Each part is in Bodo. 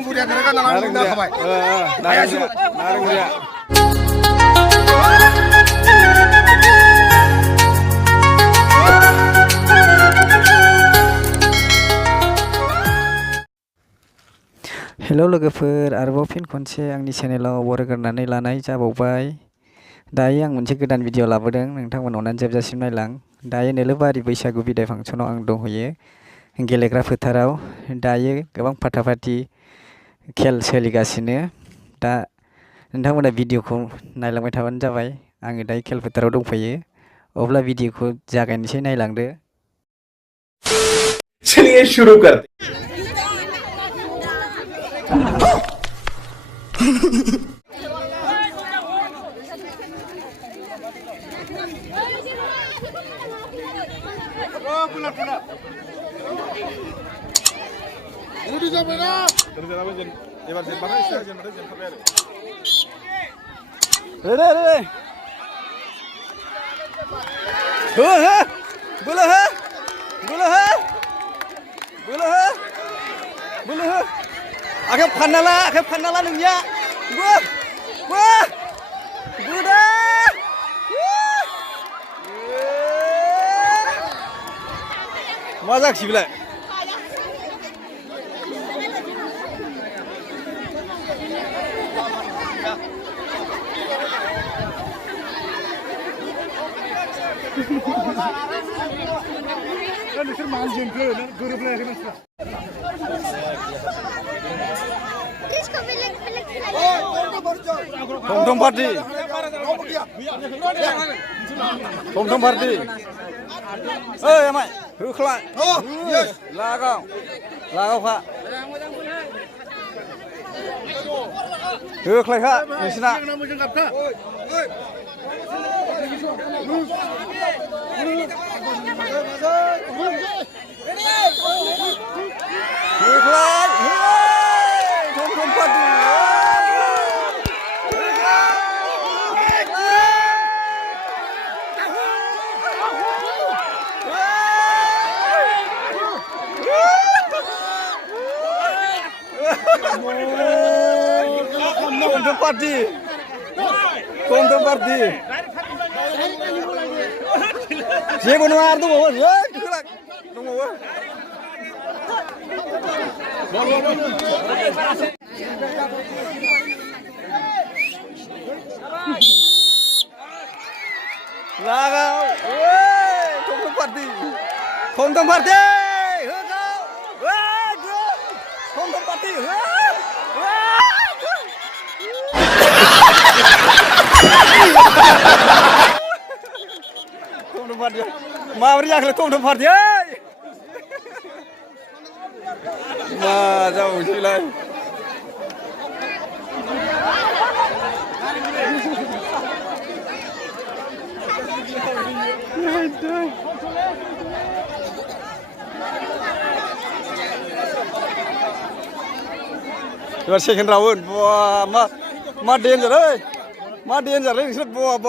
Narenguria mereka narenguria khabai. Narenguria. Hello लोगोफोर आरोबाव फिन खनसे आंनि चेनेलाव बरायग्रोनानै लानाय जाबावबाय। दायो आं मोनसे गोदान भिडिअ लाबोदों, नोंथांमोन अननानै जोबजासिम नायलां। दायो नोलोबारि बैसागु बिदाय फांसनाव आं दंहैयो गेलेग्रा फोथाराव। दायो गोबां फाटाफाटि खेल सोलिगासिनो। दा नोंथांमोना भिडिअखौ नायलांबाय थाबानो जाबाय। आङो दायो खेल फोथाराव दंफैयो। अब्ला भिडिअखौ जागायनोसै, नायलांदो। चलिए शुरू करते। Akhir panala nungnya. Wah. Buda. Mazak sih bila. Tom party. Eh, Amai, huklan. Lagau kak. Huklan kak, misna. Huklan, Tom party. Kondom party. Siapa nuar tu bawa? Lagau, kondom party. Kondom party. Mari aku letak tempat dia. Jauh silai. Dua second round, wah, ma danger, ini wah.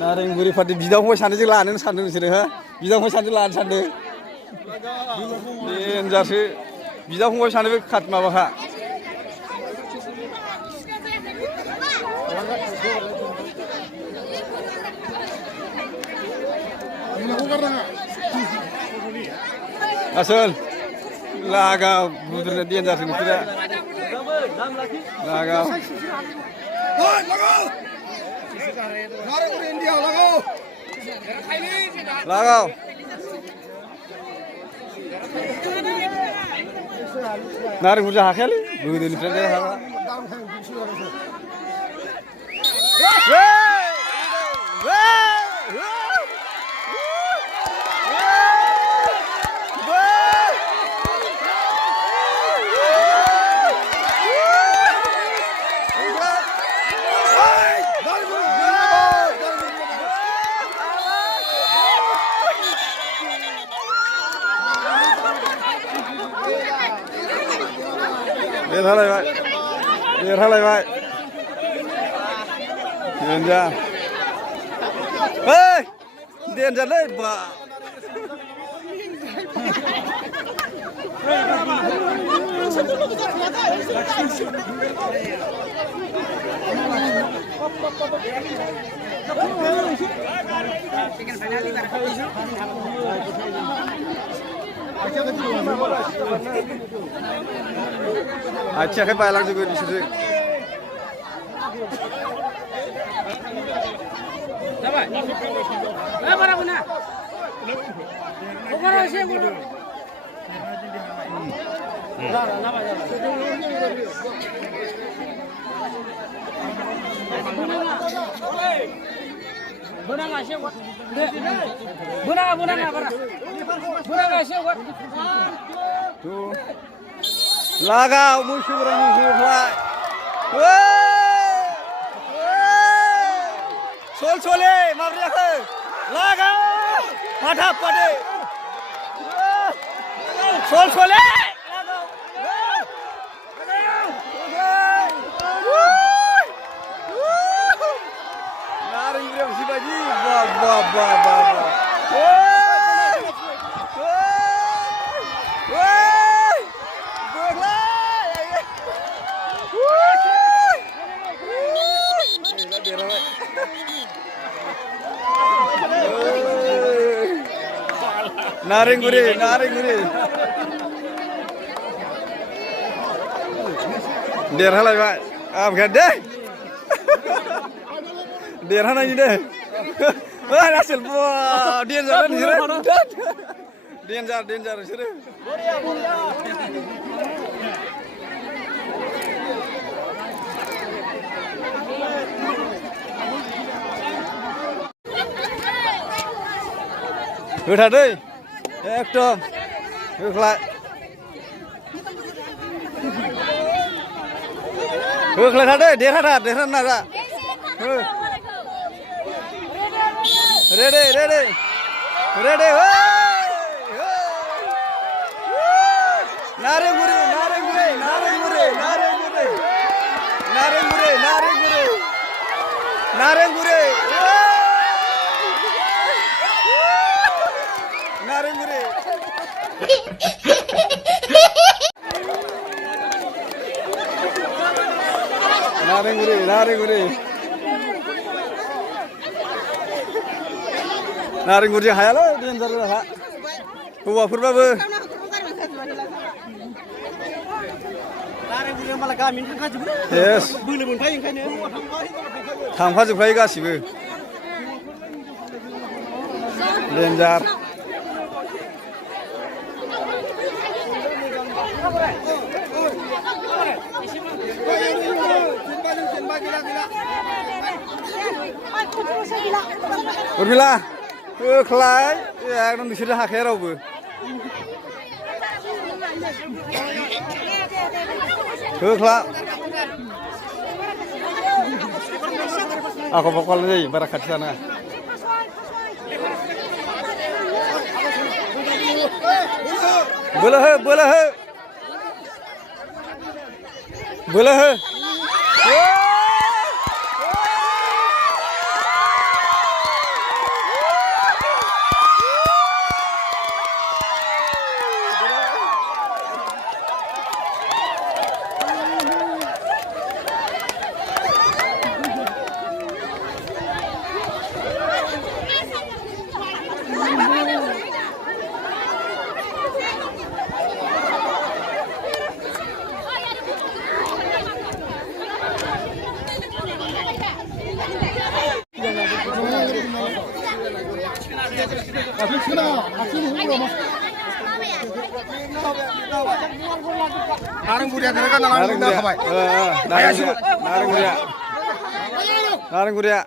Narenguria party bidang fungsi sanjung lanen sanjung sini ha, bidang fungsi sanjung lanen sanjung. Danger sih, bidang fungsi sanjung kat mawah ha. Asal, laga budurnya danger sini tidak. Lagau. India lagau. Lagau. Narenguria hakeli. Bukan ini frente hakela. Halai baik. Hey, देनजारलै बा आथिङाखै बायलांजोबो बिसोरो Lagaw musuh berani musuh Sol sole mabri aku lagaw madhap pade Sol sole naring beri si baji ba Naring gurih Derhalai Pak Abgad deh Derhalai ini deh Wah hasil buah Dienjar sudah Udah deh Ekdom Uklah deh derhana Ready Naring gurih Naring gurih hayalah dienjar ha. Hौवाफोरबाबो नारें गुरिया माला गामिनि थांखाजोबो बोलो मोनखायो ओंखायनो थांफाजोबखायो गासिबो डेन्जार उर्मिला होख्लाय एकदम बिसोरो हाखाया रावबो होख्ला आख' फाख' जायो बारा खाथि जानाङा बोलो हो Naring guria kan naring guria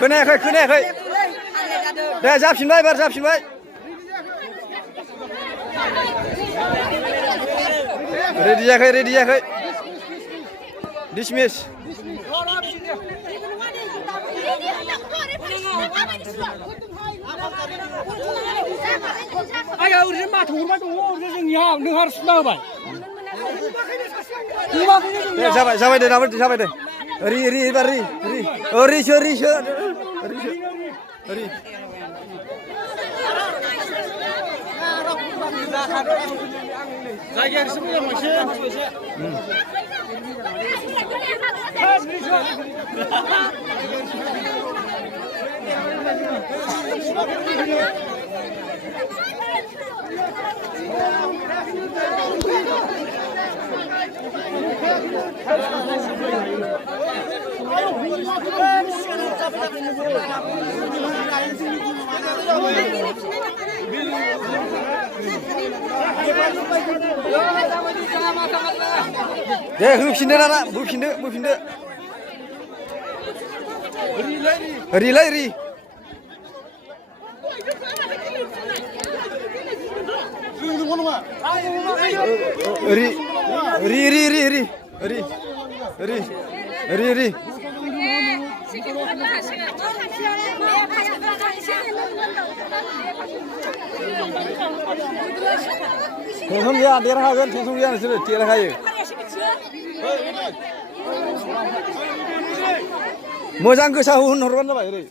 खोनायाखै दे जाफिनबाय रेडि जायाखै डिसमिस आया ओरैनो माथो हरबाय दङ ओरैनो जोंनिया नों आरो सुना होबाय जाबाय दे जाबाय दे रि एबार रि रिसो जायगाया एसे मोजां मोनसे दे होफिनदो दाना बोफिनदो रिलाय रि टेनसन गैया देरहागोन टेनसन गैया नोंसोरो देरहायो मोजां गोसा होनहरबानो जाबाय ओरै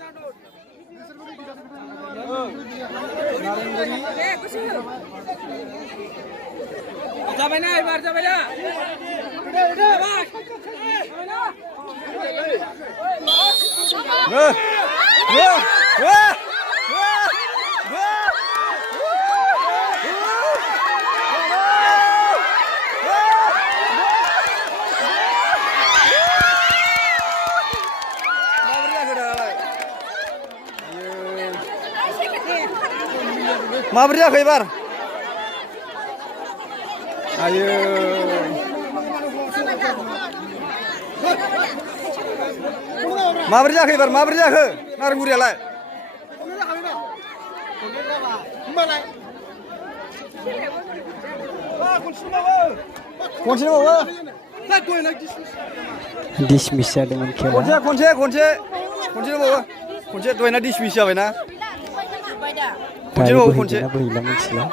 जाबायना एबार जाबायना माबोरै जाखो एबार आयो माबोरै जाखो एबार माबोरै जाखो नारेंगुरियालाय खनसे बावो डिसमिस जादोंमोन खेला खनसे बावो खनसे दहायना डिसमिस जाबायना दायो बोहैदोंना बोहैला मिथिला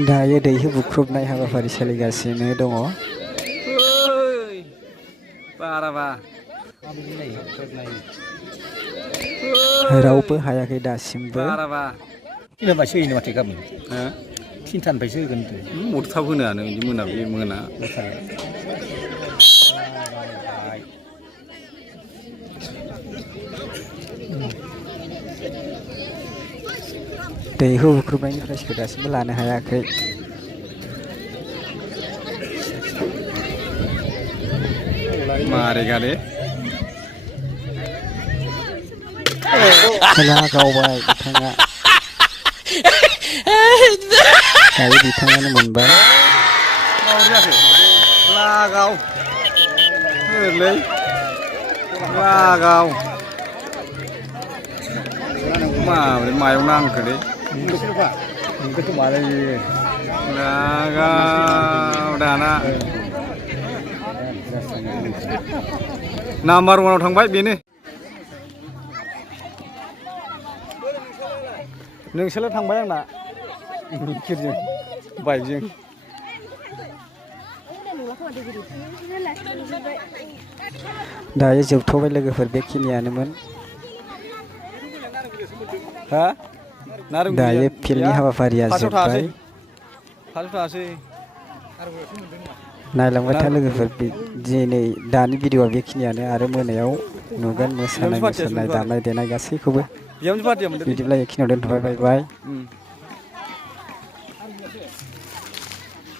दायो दैहु बुख्रुबनाय हाबाफारि सोलिगासिनो दङ बाराबा रावबो हायाखै दासिमबो बाराबा थिनथानिफ्रायसो होयो माथो गाबोन थिनथानिफ्रायसो होगोन मथो थाब होनोआनो बिदि मोना दैहु बुख्रुबनायनि प्राइजखौ दासिमबो लानो हायाखै मारै गारे खेला गावबाय बिथाङा दायो बिथाङानो मोनबाय लागाव ओरलै लागाव माबोरै मायाव नांखो दे लागाव दाना नाम्बार वानाव थांबाय बेनो नोंसोरलाय थांबाय आंना गिदिरजों बाइकजों दायो जोबथ'बाय लोगोफोर बेखिनियानोमोन हा दायो फिल्डनि हाबाफारिया जोब्बाय नायलांबाय था लोगोफोर दिनै दानि भिडिअआ बेखिनियानो आरो मोनायाव नुगोन मोसानाय मुसुरनाय दामनाय देनाय गासैखौबो बिदिब्ला बेखिनियाव दोनथ'बाय बाय बाय